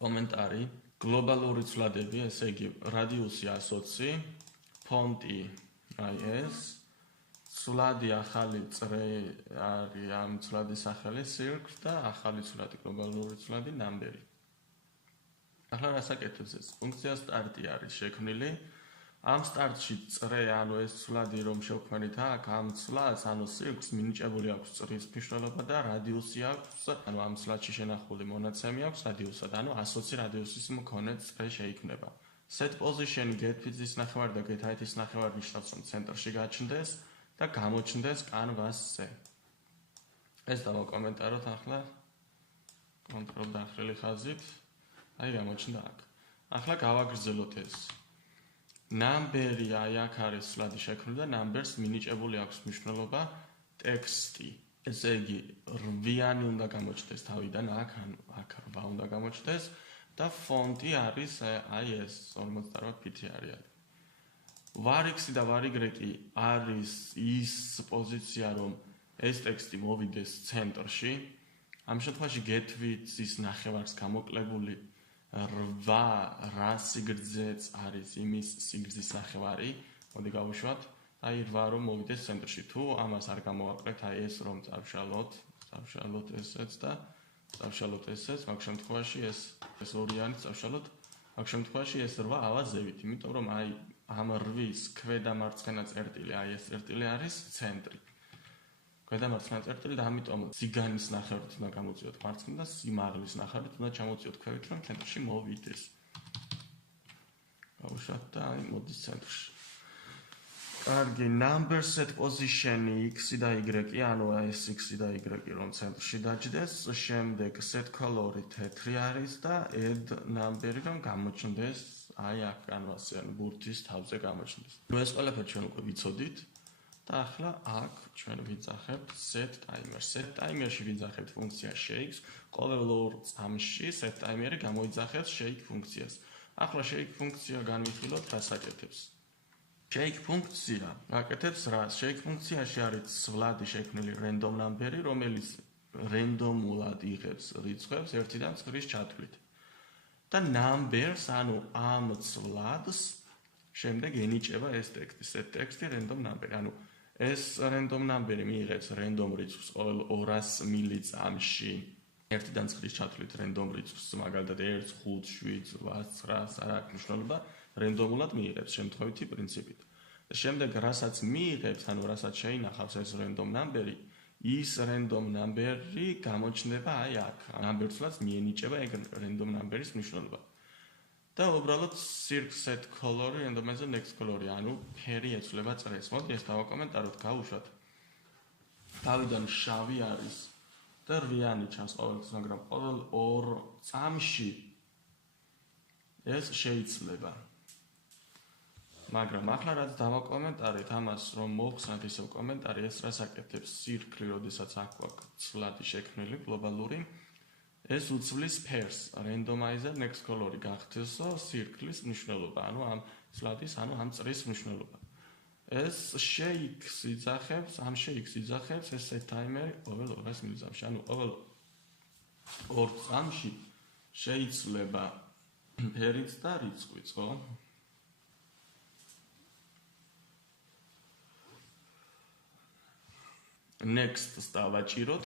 კომენტარი გლობალური ცვლადები, ესე იგი რადიუსი 120, ფონტი აი ეს, ცვლადი ახალი წრე არის ამ ცვლადის ახალი circle და ახალი ცვლადი გლობალური ცვლადი ნამბერი. ახლა რასაკეთებს ეს? ფუნქცია სტარტი არის შექმნილი. ამ სტარტში წრე, ანუ ეს ცვლადი რომ შევქმნით აქ, ამ ცვლადს, ანუ circle-ს მინიჭებული აქვს წრის მნიშვნელობა და რადიუსი აქვს, ანუ ამ ცვლადში შენახული მონაცემი აქვს რადიუსად, ანუ 120 რადიუსის მქონე წრე შეიქმნება. Set position get width-ის ნახევარი და get height-ის ნახევარი ნიშნავს, რომ ცენტრში გაჩნდეს და გამოჩნდეს კანვასზე. ეს დავაკომენტაროთ ახლა კონტროლ დახრილი ხაზით. აი გამოჩნდა აქ. ახლა გავაგრძელოთ ეს. ნამბერი აი აქ არის ცვლადი შექმნილი და ნამბერს მინიჭებული აქვს მნიშვნელობა ტექსტი. ესე იგი, 8-იანი უნდა გამოჩნდეს თავიდან აქ, ანუ აქ 8 უნდა გამოჩნდეს და ფონტი არის აი ეს 48 ფითი არის. var-x და var-y არის ის პოზიცია, რომ ეს ტექსტი მოვიდეს ცენტრში. ამ შემთხვევაში get width-ის ნახევარს გამოკლებული 8 რა სიგრძეც არის იმის სიგრძის ნახევარი. მოდი გავუშვათ. აი 8 რომ მოვიდეს ცენტრში. თუ ამას არ გამოვაკლებთ, აი ეს რომ წავშალოთ ესეც და წავშალოთ ესეც, მაგ შემთხვევაში ეს ორიანი წავშალოთ. მაგ შემთხვევაში ეს 8 ავაზევით, იმიტომ რომ აი ამ 8-ის ქვედა მარცხენა წერტილი, აი ეს წერტილი არის ცენტრი. ქვედა მარცხენა წერტილი და ამიტომ ზიგანის ნახევრით უნდა გამოწიოთ მარცხნივ და სიმაღლის ნახევრით უნდა ჩამოწიოთ ქვევით, რომ ცენტრში მოვიდეს. გავუშვათ და აი მოდის ცენტრში. კარგი, number set position-ი x და y, ანუ ეს x და y რომ ცენტრში დაჯდეს, შემდეგ set color-ი თეთრი არის და add number-ი რომ გამოჩნდეს აი აქ კანვასზე, ანუ ბურთის თავზე გამოჩნდეს. ნუ ეს ყველაფერი ჩვენ უკვე ვიცოდით. და ახლა აქ ჩვენ ვიძახებთ set timer. Set timer-ში ვიძახებთ ფუნქცია shake-ს. ყოველ ორ წამში set timer-ი გამოიძახებს shake ფუნქციას. ახლა shake ფუნქცია განვიხილოთ, რას აკეთებს. Shake ფუნქცია აკეთებს რას? Shake ფუნქციაში არის ცვლადი შექმნილი random number-ი, რომელიც რენდომულად იღებს რიცხვებს 1-დან 9-ის ჩათვლით. და numbers, ანუ ამ ცვლადს შემდეგ ენიჭება ეს ტექსტი, set text random number. ანუ ეს random number-ი მიიღებს random რიცხვს ყოველ 200 მილიწამში 1-დან 9-ის ჩათვლით random რიცხვს, მაგალითად 1, 5, 7, 8, 9, არ აქვს მნიშვნელობა, რენდომულად მიიღებს შემთხვევითი პრინციპით. და შემდეგ რასაც მიიღებს, ანუ რასაც შეინახავს ეს random number-ი, ის random number-ი გამოჩნდება აი აქ. number ცვლადს მიენიჭება ეგ random number-ის მნიშვნელობა. და უბრალოდ circle set color-ი randomizer next color-ი, ანუ ფერი ეცვლება წრეს. მოდი ეს დავაკომენტაროთ, გავუშვათ. თავიდან შავი არის და 8-იანი ჩანს ყოველთვის, მაგრამ ყოველ ორ წამში ეს შეიცვლება. მაგრამ ახლა რაც დავაკომენტარეთ ამას, რომ მოვხსნათ ისევ კომენტარი, ეს რას აკეთებს circle, როდესაც აქ გვაქვს ცვლადი შექმნილი გლობალური, ეს უცვლის ფერს, randomizer next color-ი გახდესო circle-ის მნიშვნელობა, ანუ ამ ცვლადის, ანუ ამ წრის მნიშვნელობა. ეს shake-ს იძახებს, ამ shake-ს იძახებს ეს set timer-ი ყოველ 200 მილიწამში, ანუ ყოველ ორ წამში შეიცვლება ფერიც და რიცხვიც, ხო? Next-ს დავაჭიროთ